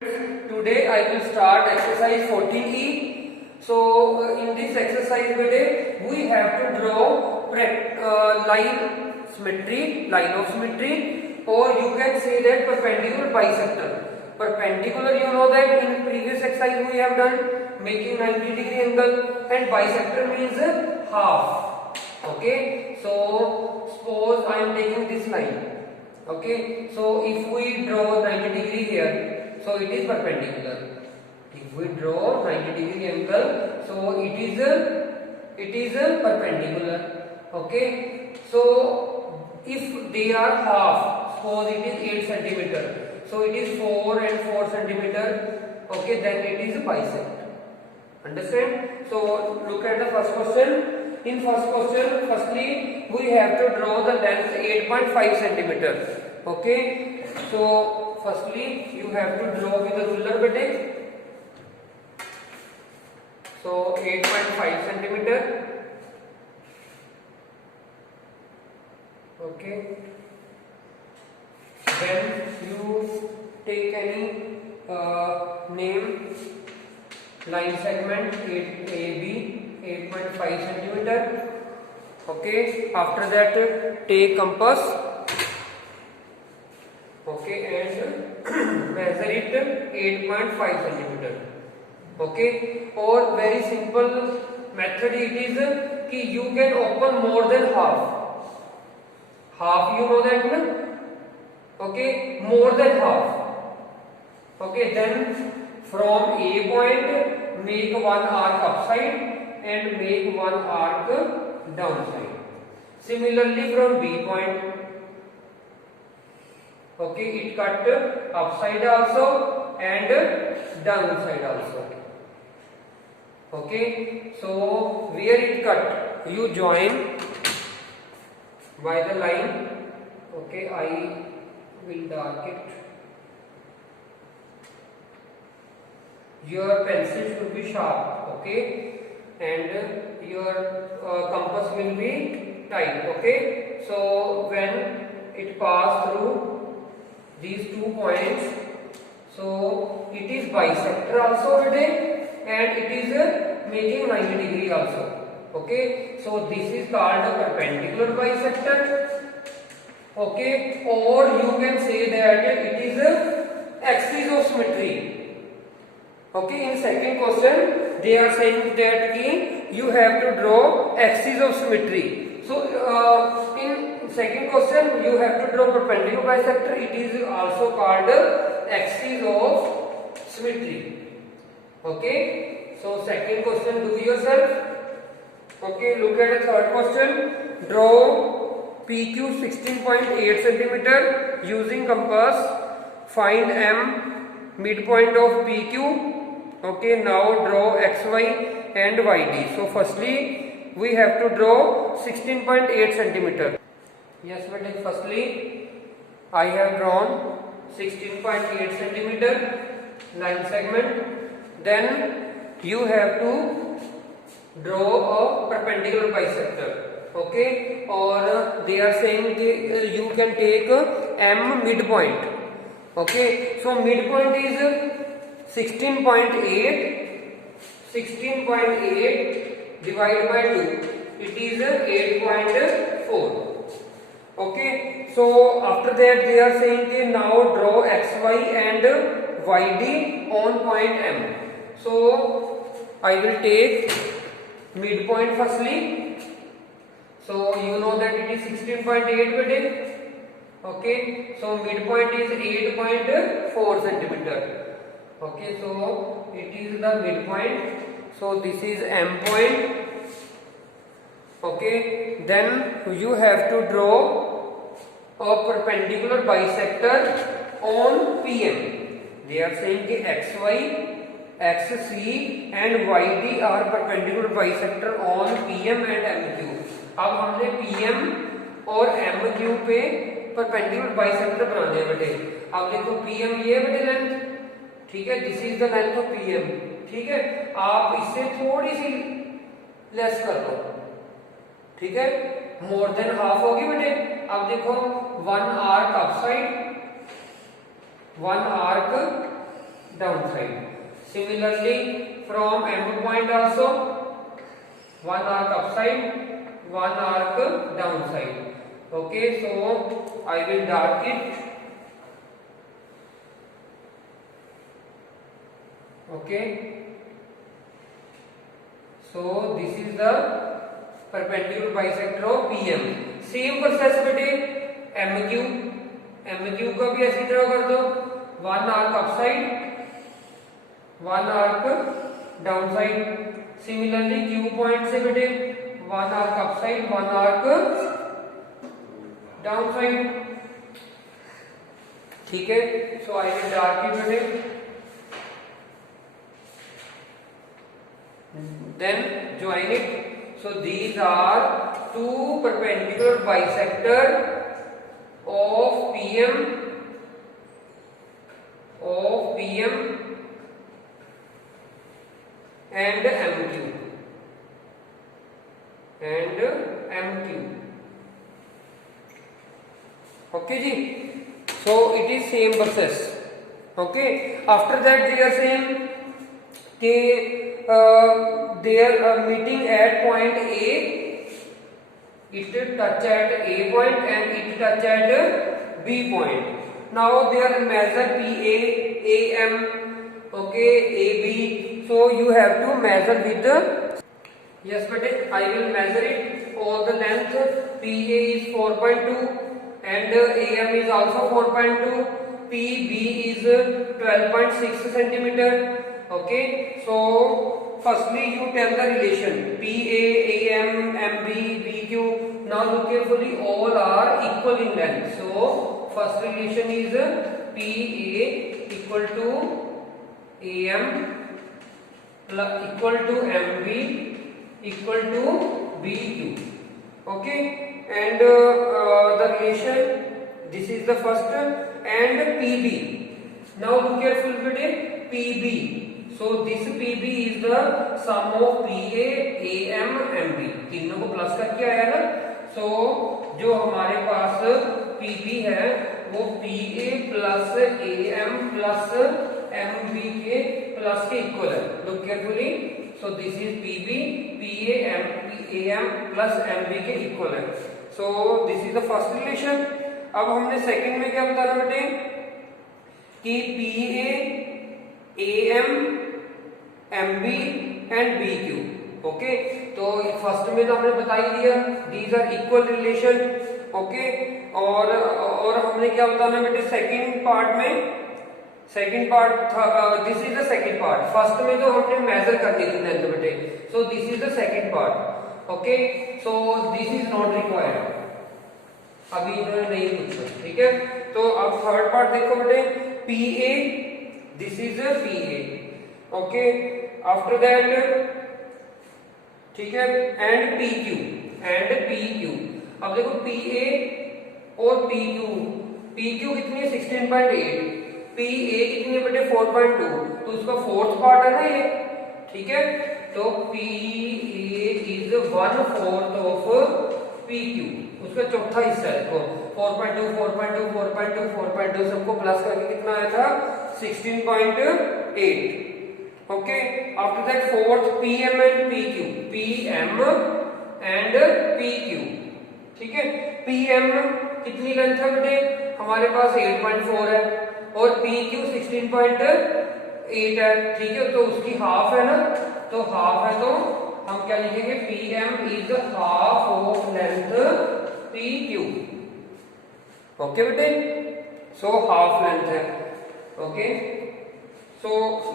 Today I will start exercise 14E. So in this exercise today we have to draw line of symmetry, or you can say that perpendicular bisector. Perpendicular, you know that in previous exercise we have done making 90-degree angle, and bisector means half. Okay, so suppose I am taking this line. Okay, so if we draw 90-degree here, so it is perpendicular. If we draw 90-degree angle, so it is perpendicular. Okay, so if they are half, suppose it is 8 centimeter, so it is 4 and 4 centimeter. Okay, then it is a bisector. Understand? So look at the first question. In first question, firstly we have to draw the length 8.5 centimeter. Okay, so firstly you have to draw with the ruler bete. So 8.5 centimeter. Okay, then you take any name line segment 8AB 8.5 centimeter. Okay, after that take compass. Okay, and measure it 8.5 centimeter. Okay, or very simple method it is कि you can open more than half. Half, you know that, na? Okay, more than half. Okay, then from A point make one arc upside and make one arc downside. Similarly from B point, okay, it cut upside also and downside also. Okay, so where it cut, you join by the line. Okay, I will dark it. Your pencil should be sharp. Okay, and your compass will be tight. Okay, so when it pass through these 2 points, so it is bisector also today, and it is making 90-degree also. Okay, so this is called a perpendicular bisector. Okay, or you can say that it is a axis of symmetry. Okay, in second question they are saying that you have to draw axis of symmetry. So in second question you have to draw perpendicular bisector. It is also called axis of symmetry. Okay, so second question do yourself. Okay, look at the third question. Draw PQ 16.8 centimeter using compass. Find M midpoint of PQ. Okay, now draw XY and YD. So firstly we have to draw 16.8 centimeter. Yes, but firstly I have drawn 16.8 centimeter line segment. Then you have to draw a perpendicular bisector. Okay, or they are saying you can take M midpoint. Okay, so midpoint is 16.8 divided by 2, it is 8.4. Okay, so after that they are saying now draw XY and YD on point M. So I will take midpoint firstly. So you know that it is 16.8 today. Okay, so midpoint is 8.4 centimeter. Okay, so it is the midpoint. So this is M point. Okay, then you have to draw a perpendicular bisector on PM. They are saying that XY, XC and YD are perpendicular bisector on PM and MQ. अब हमने PM और MQ पे perpendicular bisector बनाने हैं बेटे. अब देखो PM ये बेटे लेंथ, ठीक है, this is the length of PM. ठीक है, आप इससे थोड़ी सी लेस कर दो. ठीक है, मोर देन हाफ होगी बेटे. अब देखो one arc upside, one arc downside. Similarly, from M point also, one arc upside, one arc downside. Okay, so I will dark it. Okay, so this is the perpendicular bisector of PM. Same process बेटे MQ का भी ऐसी तरह कर दो, one arc upside, one arc downside. Similarly Q point से बेटे one arc upside, one arc downside. ठीक है, सो आई विल डार्क इट बेटे. Then join it. So these are two perpendicular bisector of PM and MQ. Okay ji. So it is same process. Okay. After that they are saying कि they are meeting at point A, it touch at A point and it touch at B point. Now they are measure PA, AM, okay, AB. So you have to measure with the, yes but I will measure it. All the length PA is 4.2 and AM is also 4.2. PB is 12.6 centimeter. Okay, so firstly you tell the relation PA, AM, MB, BQ. Now look carefully, all are equal in length. So first relation is PA equal to AM equal to MB equal to BQ. Okay, and the relation, this is the first, and PB. Now look carefully, PB. So this PB is the sum of PA, AM, MB. तीनों को प्लस करके आया ना. So जो हमारे पास PB है वो PA plus AM plus MB के प्लस के इक्वल है. Look carefully. So this is PB, PA, AM plus MB के इक्वल है. So this is the first relation. अब हमने सेकंड में क्या बताना बेटे कि PA, AM, MB and BQ. Okay, तो फर्स्ट में तो हमने बता ही दिया these are equal relation. Okay, और हमने क्या बताना बेटे सेकंड पार्ट में, second part this is the second part. First में तो हमने मेजर करनी थी लेंथ बेटे. So this is the second part. Okay, so this is not required, अभी इन्होंने नहीं पूछा. ठीक है, तो अब थर्ड पार्ट देखो बेटे. PA, this is PA. Okay, after that ठीक है, एंड PQ. अब देखो PA और PQ कितनी है 16.8, PA कितनी है बेटे 4.2, तो उसका फोर्थ पार्ट है ना ये. ठीक है, तो PA इज 1/4 ऑफ PQ, उसका चौथा हिस्सा है. देखो 4.2 4.2 4.2 4.2 सबको प्लस करके कितना आया था 16.8. Okay, after that fourth PM and PQ. ठीक है, PM कितनी लेंथ है बेटे हमारे पास 8.4 है और PQ 16.8 है. ठीक है, तो उसकी हाफ है ना, तो हाफ है तो हम क्या लिखेंगे PM is half of length PQ. Okay बेटे, सो हाफ लेंथ है. ओके, सो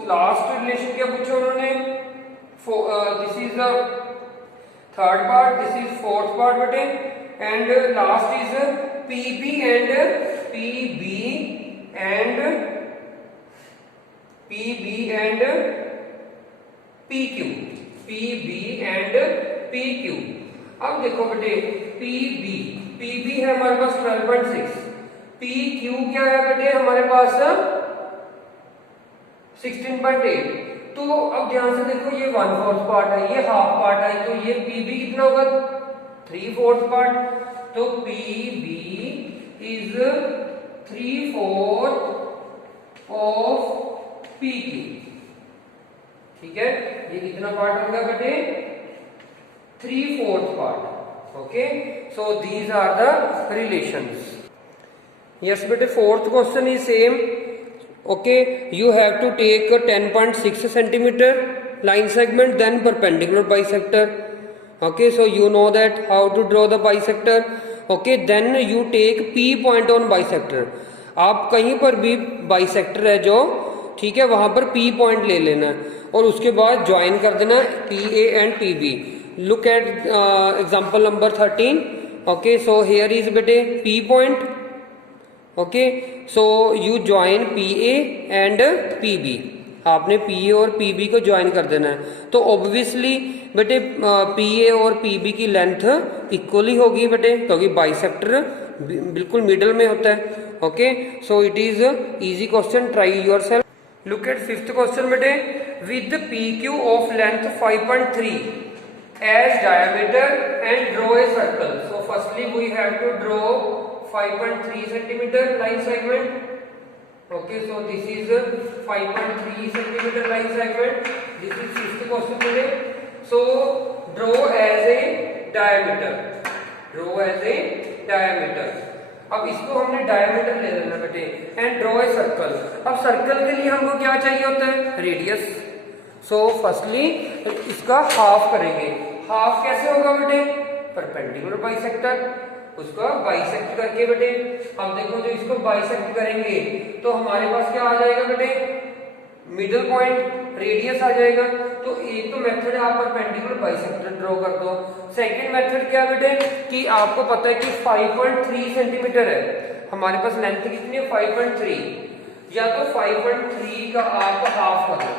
लास्ट रिलेशन क्या पूछा उन्होंने, this is the third part, this is fourth part बेटे, and last is PB and PQ. अब देखो बेटे PB है हमारे पास 12.6, PQ क्या है बेटे हमारे पास 16.8. तो अब ध्यान से देखो ये 1/4 पार्ट है, ये हाफ पार्ट है, तो ये PB कितना होगा 3/4 पार्ट. तो PB इज 3/4 ऑफ पी की। ठीक है, ये कितना पार्ट हो गया बेटे? 3/4 part. Okay, so these are the relations. Yes बेटे, fourth question is same. Okay, you have to take a 10.6 centimeter line segment, then perpendicular bisector. Okay, so you know that how to draw the bisector. Okay, then you take P point on bisector. आप कहीं पर भी बाइसेक्टर है जो, ठीक है, वहां पर P पॉइंट ले लेना है और उसके बाद ज्वाइन कर देना PA and PB. Look at example number 13. Okay, so here is बेटे P point. Okay, so you join PA and PB. आपने PA और PB को ज्वाइन कर देना है. तो ऑब्वियसली बेटे PA और PB की लेंथ इक्वली होगी बेटे, क्योंकि बाइसेक्टर बिल्कुल मिडल में होता है. Okay, so it is easy question, try yourself. Look at fifth question बेटे. With PQ of length 5.3 as diameter and draw a circle. So firstly we have to draw 5.3 centimeter line segment. Okay, so this is 5.3 centimeter line segment. This is fifth question today. So draw as a diameter. Draw as a diameter. अब इसको हमने डायमीटर ले लेना बेटे. And draw a circle. अब सर्कल के लिए हमको क्या चाहिए होता है? रेडियस. सो फर्स्टली इसका हाफ करेंगे. हाफ कैसे होगा बेटे? Perpendicular bisector. उसको बाइसेक्ट करके बेटे, अब देखो जो इसको बाइसेक्ट करेंगे तो हमारे पास क्या आ जाएगा बेटे? मिडिल पॉइंट, रेडियस आ जाएगा. तो एक तो मेथड है आप परपेंडिकुलर बाइसेक्टर ड्रॉ कर दो. सेकंड मेथड क्या बेटे कि आपको पता है कि 5.3 सेंटीमीटर है हमारे पास, लेंथ कितनी है? 5.3. या तो 5.3 का आप हाफ कर दो,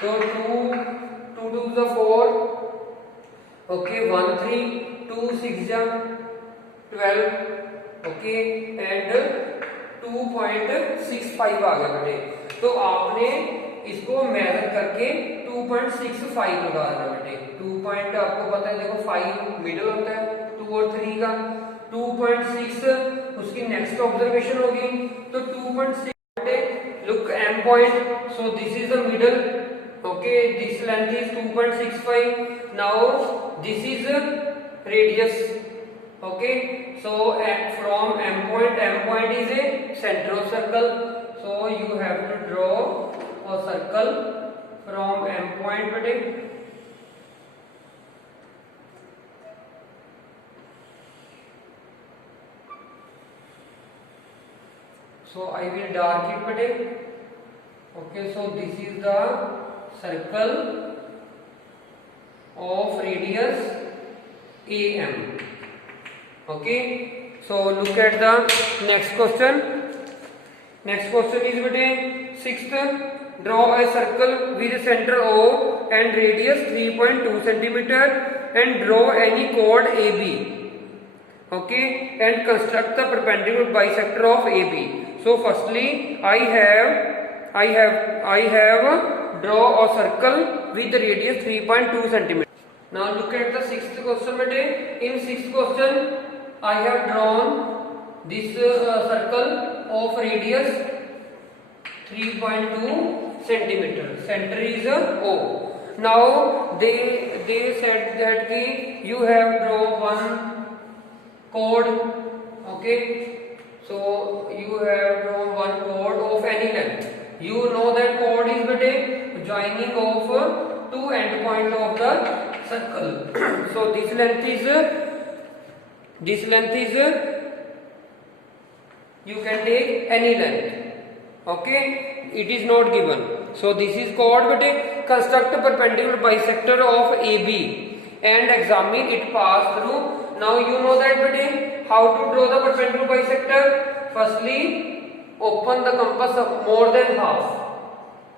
तो 2 2 2 4. ओके, 1 3 2 6 जा 12. ओके, एंड 2.65 आ गया बेटे. तो आपने इसको मेजर करके 2.65 लगा देना बेटे. 2 पॉइंट आपको पता है, देखो 5 मिडल होता है 2 और 3 का. 2.6 उसकी नेक्स्ट ऑब्जर्वेशन होगी, तो 2.6 बेटे. Look M point, so this is the middle. Okay, this length is 2.65. Now this is radius. Okay, so from M point is a center of circle, so you have to draw a circle from M point bete. So I will dark it bete. Okay, so this is the circle of radius AM. Okay, so look at the next question. Next question is bete sixth. Draw a circle with center O and radius 3.2 centimeter and draw any chord AB. Okay, and construct the perpendicular bisector of AB. So firstly I have draw a circle with the radius 3.2 centimeter. Now look at the sixth question bete. In sixth question I have drawn this circle of radius 3.2 centimeter. Center is O. Now they said that ki you have drawn one chord. Okay, so you have drawn one chord of any length. You know that chord is bete joining of two end points of the circle. So this length is you can take any length. Okay, it is not given. So this is chord bete. Construct a perpendicular bisector of AB and examine it pass through. Now you know that bete how to draw the perpendicular bisector. Firstly open the compass of more than half.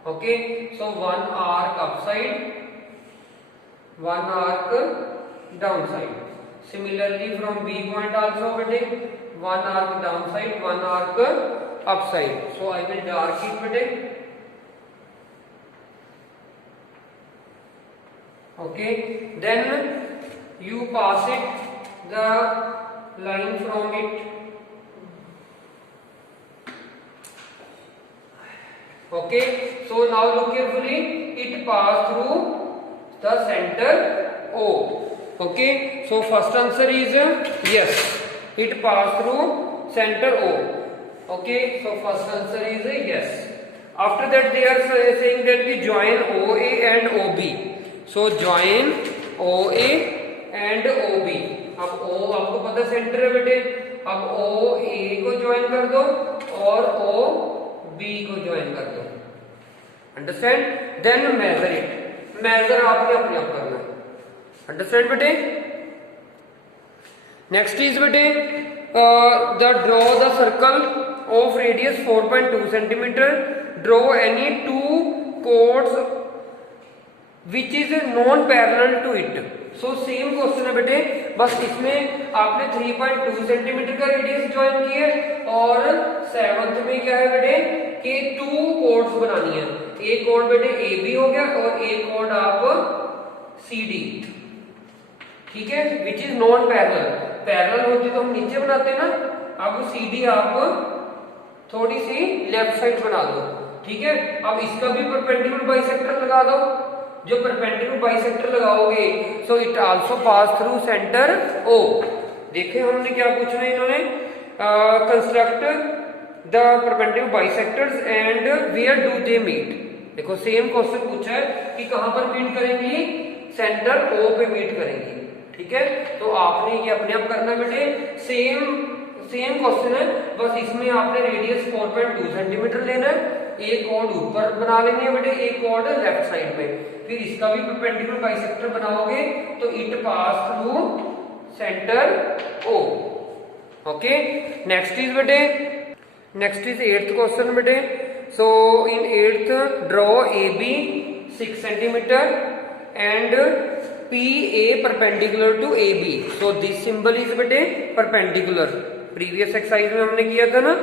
Okay, so one arc upside, one arc downside. Similarly from B point also bete one arc downside, one arc upside. So I will dark it bete. Okay, then you pass it the line from it. Okay, so now look carefully, it pass through the center O. Okay, so first answer is yes, it pass through center O. Okay, so first answer is yes. After that they are saying that we join OA and OB. So join OA and OB. अब O आपको पता सेंटर है बेटे, अब OA को join कर दो और OB को ज्वाइन कर दो, understand. Then measure it, measure आपने अपने आप करना है, अंडरस्टैंड बेटे। नेक्स्ट इज बेटे the draw the circle of radius 4.2 centimetre, draw any two chords which is non parallel to it. So same question है बेटे, बस इसमें आपने 3.2 सेंटीमीटर का रेडियस ज्वाइन किया और 7th में क्या है बेटे कि 2 कोड्स बनानी है। एक कोड बेटे ए बी हो गया और एक कोड आप सी डी, ठीक है, विच इज नॉन पैरेलल। पैरेलल होती तो हम नीचे बनाते हैं ना, अब सी डी आप थोड़ी सी लेफ्ट साइड बना दो, ठीक है। अब इसका भी परपेंडिकुलर बाइसेक्टर लगा दो, जो परपेंडिकुलर बाइसेक्टर लगाओगे so it also pass through centre O. देखें हमने क्या पूछना है इन्होंने, construct the perpendicular bisectors and where do they meet. देखो सेम क्वेश्चन पूछा है कि कहां पर मीट करेंगी, सेंटर ओ पे मीट करेंगी, ठीक है। तो आपने ये अपने आप करना बेटे, सेम क्वेश्चन है, बस इसमें आपने रेडियस 4.2 सेंटीमीटर लेना है, एक कोड ऊपर बना लेनी है बेटे, एक कोड लेफ्ट साइड में, फिर इसका भी परपेंडिकुलर बाइसेक्टर बनाओगे तो it pass through centre O. Okay, next is बेटे, नेक्स्ट इज 8th क्वेश्चन बेटे। So in 8th draw A B 6 centimetre and P A perpendicular to A B. So this symbol is बेटे perpendicular, previous exercise में हमने किया था ना,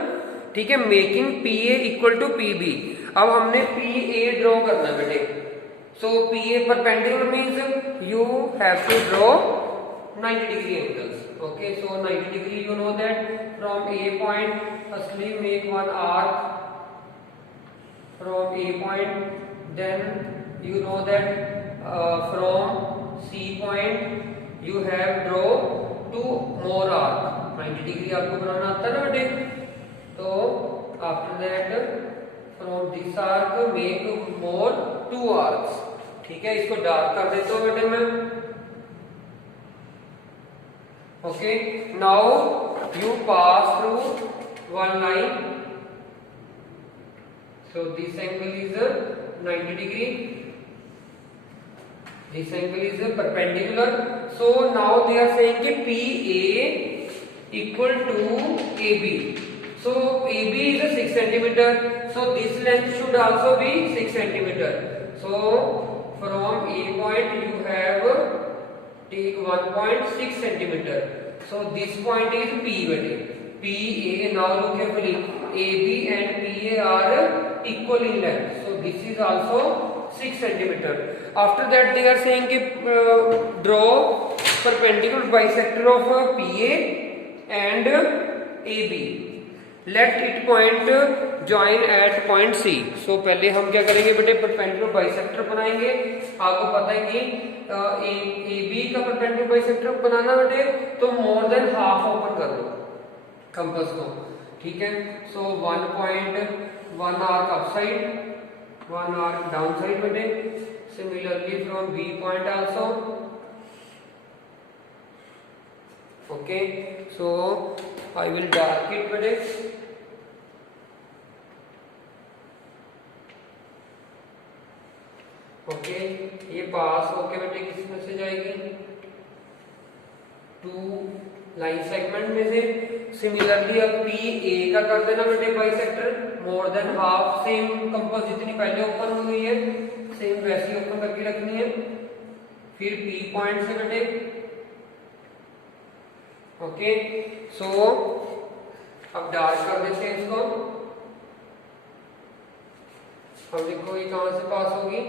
ठीक है। Making P A equal to P B, अब हमने पी ए ड्रॉ करना बेटे। So P A perpendicular means you have to draw 90 degree angles. Okay, so 90 degree you know that from A point, firstly make one arc from A point, then you know that from C point you have draw 2 more arc। 90 degree आपको बनाना आता है ना बेटे, तो after that from this arc make more 2 arcs, ठीक है। इसको डार्क कर देता हूँ बेटे मैं। Okay, now you pass through one line, so this angle is 90 degree, this angle is perpendicular, so now they are saying कि PA equal to AB, so AB is 6 centimeter, so this length should also be 6 centimeter, so from A point you have take 1.6 centimeter, so this point is P beटे, PA, now look carefully, AB and PA are equal in length, so this is also 6 centimeter. After that they are saying कि draw perpendicular bisector of PA and AB, let it point join at point C। so पहले हम क्या करेंगे बेटे, perpendicular bisector बनाएंगे। आपको पता है कि ए बी का परपेंडिकुलर बाइसेक्टर बनाना बेटे तो मोर देन हाफ ओपन कर दो कंपास को, ठीक है। So 1 point 1 arc up side, 1 arc down side बेटे, similarly from B point also. Okay, so I will dark it बेटे। ओके, ये पास होके बेटे किस में से जाएगी, 2 लाइन सेगमेंट में से। सिमिलरली अब पी ए का कर देना बेटे बाइसेक्टर, मोर देन हाफ, सेम कंपास जितनी पहले ओपन हुई है सेम वैसी ओपन करके रखनी है। फिर पी पॉइंट से बेटे, ओके, सो अब डार्क कर देते हैं इसको। अब देखो ये कहां से पास होगी,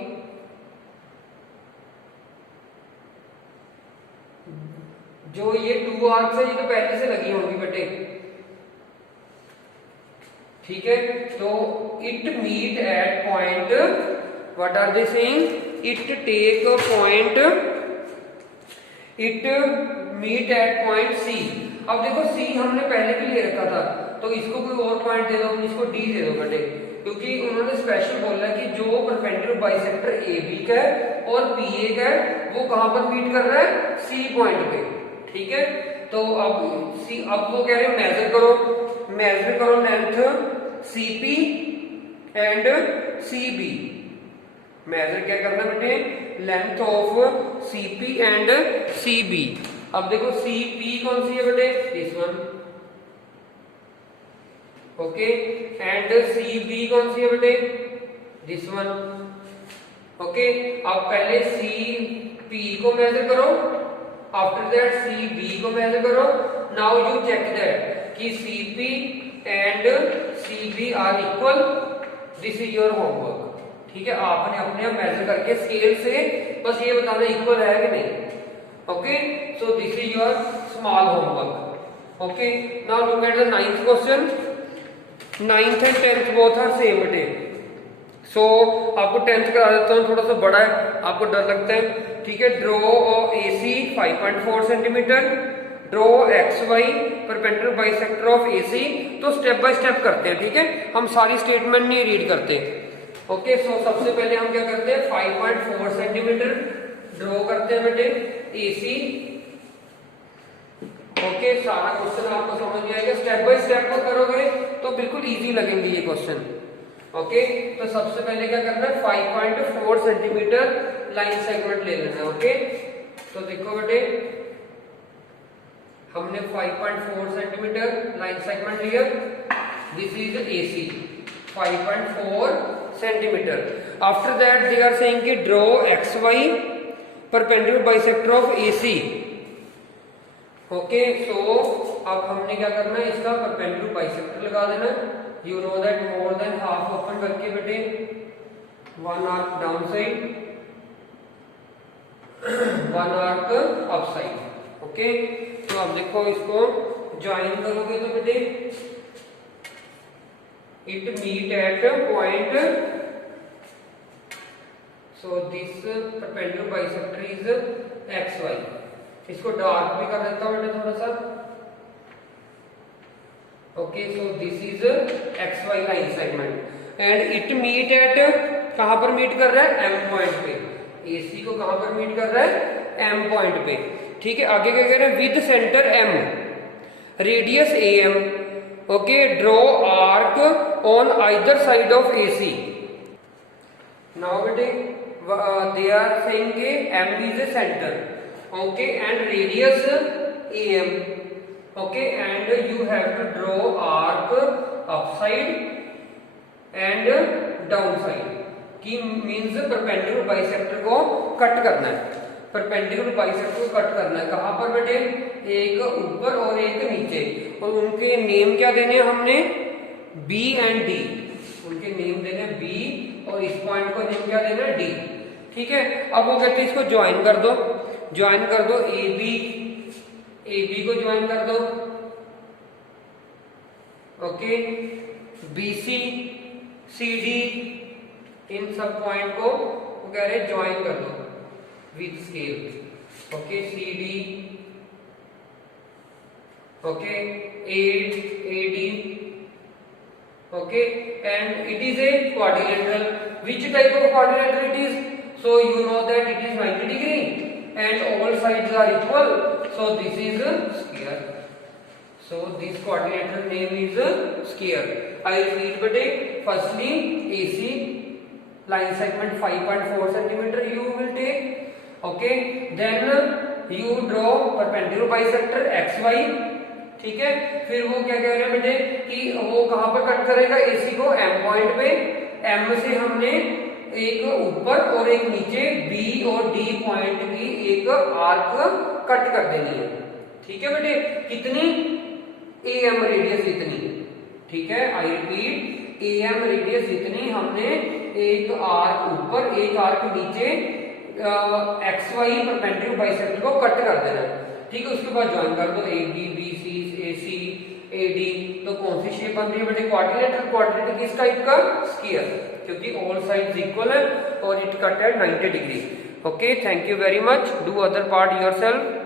जो ये 2 आर्क्स है ये तो पहले से लगी होंगी बेटे, ठीक है, तो it meet at point, what are they saying, it take point, it meet at point C. अब देखो सी हमने पहले भी ले रखा था, तो इसको कोई और पॉइंट दे दो, इसको डी दे दो बेटे, क्योंकि उन्होंने स्पेशल बोला है कि जो परपेंडिकुलर बाइसेक्टर ए बी का है और पी ए का है वो कहां पर मीट कर रहा है, सी पॉइंट पे। ठीक है, तो अब वो कह रहे हैं मेजर करो length C P and C B. Measure क्या करना बेटे, length of C P and C B. अब देखो सी पी कौन सी है बेटे, this one, okay, and C B कौन सी है बेटे, दिस वन, ओके। अब पहले सी पी को मेजर करो, आफ्टर दैट सी बी को मेजर करो। नाउ यू चेक दैट कि C P and C B are equal, this is your homework. ठीक है, आपने अपने आप मेजर करके स्केल से बस ये बताना इक्वल है कि नहीं। Okay, so this is your small homework. Okay, now look at the 9th question. 9th and 10th both are same बेटे। सो आपको 10th करा देता हूँ, थोड़ा सा बड़ा है, आपको डर लगता है। ठीक है, draw A C 5.4 centimetre, draw X Y perpendicular bisector of A C. तो स्टेप बाय स्टेप करते हैं, ठीक है, हम सारी स्टेटमेंट नहीं रीड करते। ओके, सो सबसे पहले हम क्या करते हैं, 5.4 सेंटीमीटर ड्रॉ करते हैं बेटे ए सी। ओके, सारा क्वेश्चन आपको समझ में आएगा, स्टेप बाय स्टेप को करोगे तो बिल्कुल इजी लगेंगे ये क्वेश्चन। ओके, तो सबसे पहले क्या करना है, 5.4 सेंटीमीटर लाइन सेगमेंट ले लेना है। ओके, तो देखो बेटे हमने 5.4 सेंटीमीटर लाइन सेगमेंट लिया, this is AC 5.4 centimetre. After that they are saying कि draw XY perpendicular bisector of AC। Okay, so अब हमने क्या करना है, इसका परपेंडिकुलर बाइसेक्टर लगा देना। You know that more than half open करके बेटे 1 arc down side, 1 arc up side. Okay, तो अब देखो इसको ज्वाइन करोगे तो बेटे it meet at point, so this perpendicular bisector is XY। इसको डार्क भी कर देता हूं बेटे थोड़ा सा। Okay, so this is XY line segment and it meet at, कहां पर मीट कर रहा है, M पॉइंट पे। AC को कहां पर मीट कर रहा है, M पॉइंट पे। ठीक है, आगे क्या कह रहे हैं, with centre M, radius AM। Okay, draw arc on either side of AC। Now बेटे दे आर सेइंग के M is a centre, okay, and radius AM, okay, and you have to draw arc upside and downside, की means perpendicular bisector को कट करना है, perpendicular bisector को कट करना है। कहां पर बेटे, एक ऊपर और एक नीचे, और उनके नेम क्या देने हैं हमने, B एंड D। उनके नेम देने B और इस पॉइंट को नेम क्या देना है, D। ठीक है, अब वो कहते हैं इसको ज्वाइन कर दो, ज्वाइन कर दो ए बी को ज्वाइन कर दो। ओके, BC CD इन सब पॉइंट को वो कह रहे हैं ज्वाइन कर दो with scale. Okay, CD, okay, AD, okay, and it is a quadrilateral. Which type of quadrilateral it is, so you know that it is 90 degree and all sides are equal, so this is a sphere, so this quadrilateral name is a sphere. I repeat beटे, firstly AC line segment 5.4 centimeter you will take, okay, then you draw perpendicular bisector XY। ठीक है, फिर वो क्या कह रहे हैं बेटे कि वो कहां पर कट करेगा, AC को M पॉइंट पे, M से हमने एक ऊपर और एक नीचे B और D पॉइंट की एक आर्क कट कर देनी है। ठीक है बेटे, कितनी, AM रेडियस इतनी। ठीक है, आई रिपीट, AM रेडियस इतनी हमने एक आर्क ऊपर एक आर्क नीचे XY परपेंडिकुलर बाइसेक्टर को कट कर देना है। ठीक है, उसके बाद ज्वाइन कर दो AB BC AC AD, तो कौन सी शेप बन रही है बेटे? क्वाड्रिलेटरल। क्वाड्रिलेटरल किस टाइप का? स्क्वायर, क्योंकि ऑल साइड्स इक्वल है और it cut at 90 degree. Okay, thank you very much. Do other part yourself.